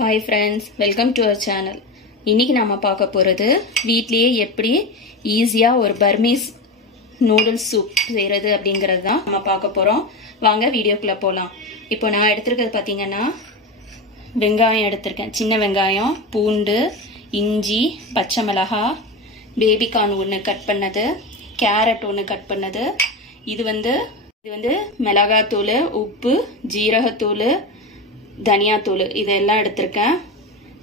Hi friends, welcome to our channel. இன்னைக்கு நாம பார்க்க போறது வீட்லயே எப்படி ஈஸியா ஒரு பர்மீஸ் noodles soup செய்யறது அப்படிங்கறது தான் நாம பார்க்க போறோம். வாங்க வீடியோக்குள்ள போலாம். இப்போ நான் எடுத்துக்கிறது பாத்தீங்கன்னா வெங்காயம் எடுத்துர்க்கேன். சின்ன வெங்காயம், பூண்டு, இஞ்சி, பச்சை மிளகாய், பேபி கார்ன் ஒன்னு கட் பண்ணது, கேரட் ஒன்னு கட் பண்ணது. இது வந்து மிளகாய் தூள், உப்பு, ஜீரகத்தூள், धनिया तूल இதெல்லாம் எடுத்துர்க்கேன்.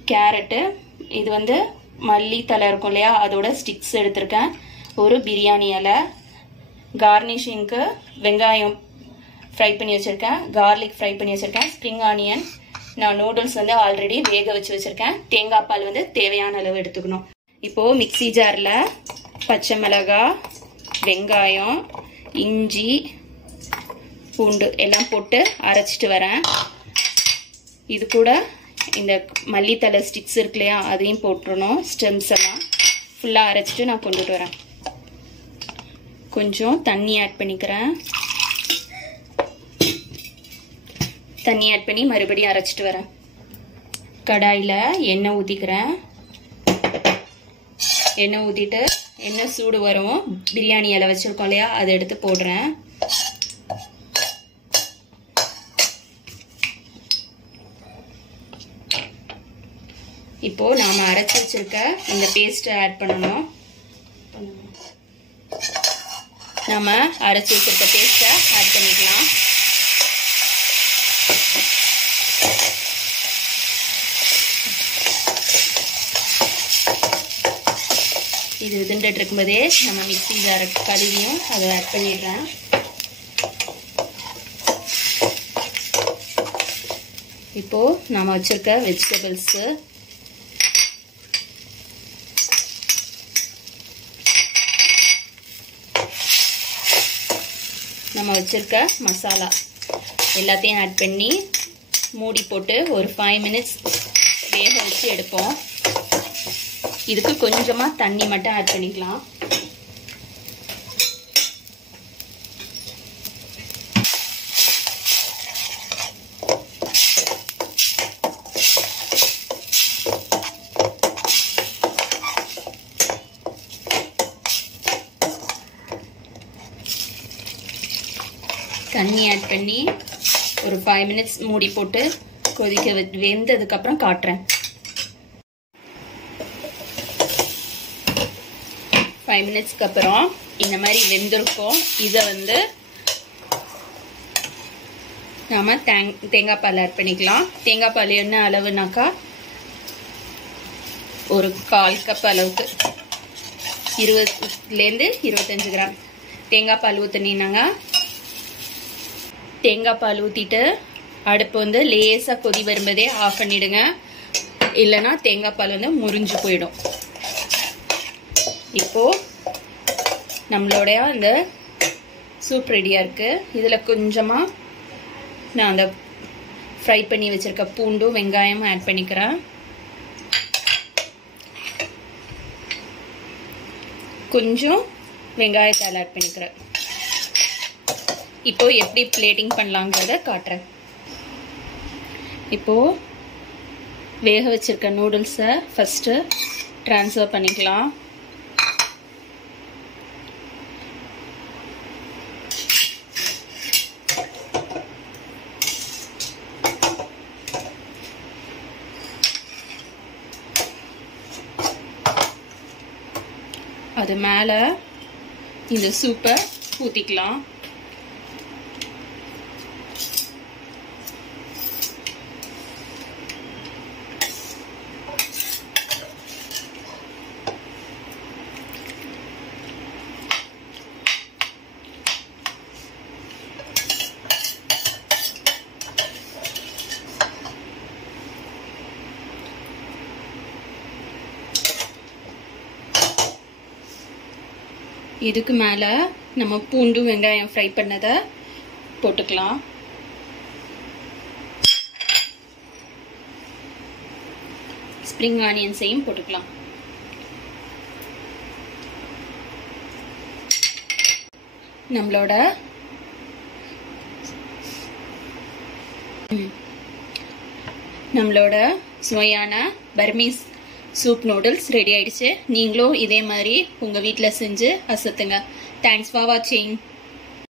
கேரட், இது வந்து மல்லி தலை இருக்கும் இல்லையா, அதோட ஸ்டிக்ஸ் எடுத்துர்க்கேன். ஒரு பிரியாணி இலை, கார்னிஷிங்க்கு வெங்காயம் ஃப்ரை பண்ணி வச்சிருக்கேன், garlic ஃப்ரை பண்ணி வச்சிருக்கேன், ஸ்ப்ரிங் ஆனியன். நான் நூடுல்ஸ் வந்து ஆல்ரெடி வேக வச்சு வச்சிருக்கேன். தேங்காய் பால் வந்து தேவையான அளவு எடுத்துக்கணும். இப்போ மிக்ஸி ஜார்ல பச்சை மிளகாய், வெங்காயம், இஞ்சி, பூண்டு எல்லாம் போட்டு அரைச்சிட்டு வரேன். இது கூட இந்த மல்லி தலை ஸ்டிக்ஸ் இருக்கு இல்லையா, அதையும் போட்டுறணும். ஸ்டெம்ஸ் எல்லாம் ஃபுல்லா அரைச்சிட்டு நான் கொண்டுட்டு வரேன். கொஞ்சம் தண்ணி ஆட் பண்ணிக்கிறேன். தண்ணி ஆட் பண்ணி மறுபடியும் அரைச்சிட்டு வரேன். கடாயில எண்ணெய் ஊத்திக்கிறேன். எண்ணெய் ஊத்திட்டு எண்ணெய் சூடு வரும், பிரியாணி இலை வச்சிருக்கோம் இல்லையா, அதை எடுத்து போடுறேன். இப்போ நாம அரைச்சு வச்சிருக்க இந்த பேஸ்ட் ஆட் பண்ணணும். நாம அரைச்சு வச்சிருக்க பேஸ்ட ஆட் பண்ணிக்கலாம். இது வெந்துட்டு இருக்கும்போதே நம்ம மிக்ஸி ஜார் கழுவியும் அதை ஆட் பண்ணிடுறேன். இப்போ நாம வச்சிருக்க வெஜிடபிள்ஸ், நம்ம வச்சிருக்க மசாலா எல்லாத்தையும் ஆட் பண்ணி மூடி போட்டு ஒரு 5 minutes வேக வச்சு எடுப்போம். இதுக்கு கொஞ்சமா தண்ணி மட்டும் ஆட் பண்ணிக்கலாம். தண்ணி ஆட் பண்ணி ஒரு 5 minutes மூடி போட்டு கொதிக்க வெந்ததுக்கு அப்புறம் காட்டுறேன். 5 minutesக்கு அப்புறம் இந்த மாதிரி வெந்திருக்கும். இதை வந்து நாம தேங்காய் பால் ஆட் பண்ணிக்கலாம். தேங்காய் பால் என்ன அளவுனாக்கா ஒரு 1/4 கப் அளவுக்கு 20 to 25 கிராம் தேங்காய் பால் ஊத்தினீங்க. தேங்காய் பால் ஊத்திட்டு அடுப்பு வந்து லேசா கொதி வரும்போதே ஆஃப் பண்ணிடுங்க, இல்லைன்னா தேங்காய் பால் வந்து முறிஞ்சு போயிடும். இப்போ நம்மளோட அந்த சூப் ரெடியா இருக்கு. இதுல கொஞ்சமா நான் அந்த ஃப்ரை பண்ணி வச்சிருக்க பூண்டும் வெங்காயமும் ஆட் பண்ணிக்கிறேன். கொஞ்சம் வெங்காயத்தால் ஆட் பண்ணிக்கிறேன். இப்போ எப்படி பிளேட்டிங் பண்ணலாங்கிறத காட்டுறேன். இப்போ வேக வச்சிருக்க நூடுல்ஸை ஃபர்ஸ்ட் ட்ரான்ஸ்ஃபர் பண்ணிக்கலாம். அது மேல இந்த சூப்பை ஊத்திக்கலாம். இதுக்கு மேல நம்ம பூண்டு வெங்காயம் ஃப்ரை பண்ணதை போட்டுக்கலாம். ஸ்ப்ரிங் ஆனியன்ஸையும் போட்டுக்கலாம். நம்மளோட நம்மளோட சுவையான பர்மீஸ் சூப் நூடுல்ஸ் ரெடி ஆயிடுச்சு. நீங்களும் இதே மாதிரி உங்க வீட்டில் செஞ்சு அசத்துங்க. தேங்க்ஸ் ஃபார் வாட்சிங்.